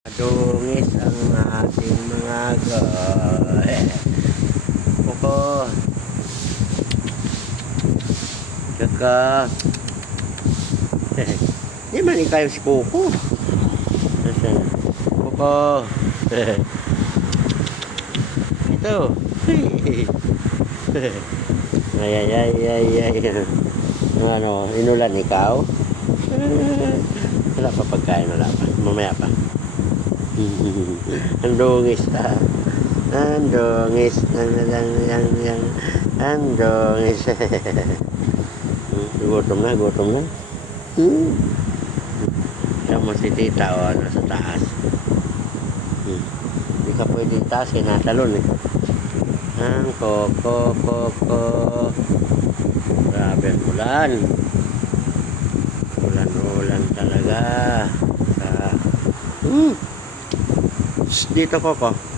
Dungis ang ating mga kuko. Tsaka di man ikaw si kuko. Kuko. Ito. Ay. Ano, inulan ikaw? Wala pa pagkain, wala pa. Mamaya pa. Ang dungis ang dungis ang dungis. Gutom na siya mo si tita o nasa taas. Hindi ka pwede taas kinatalon ang koko grabe ang ulan talaga sa dito Coco.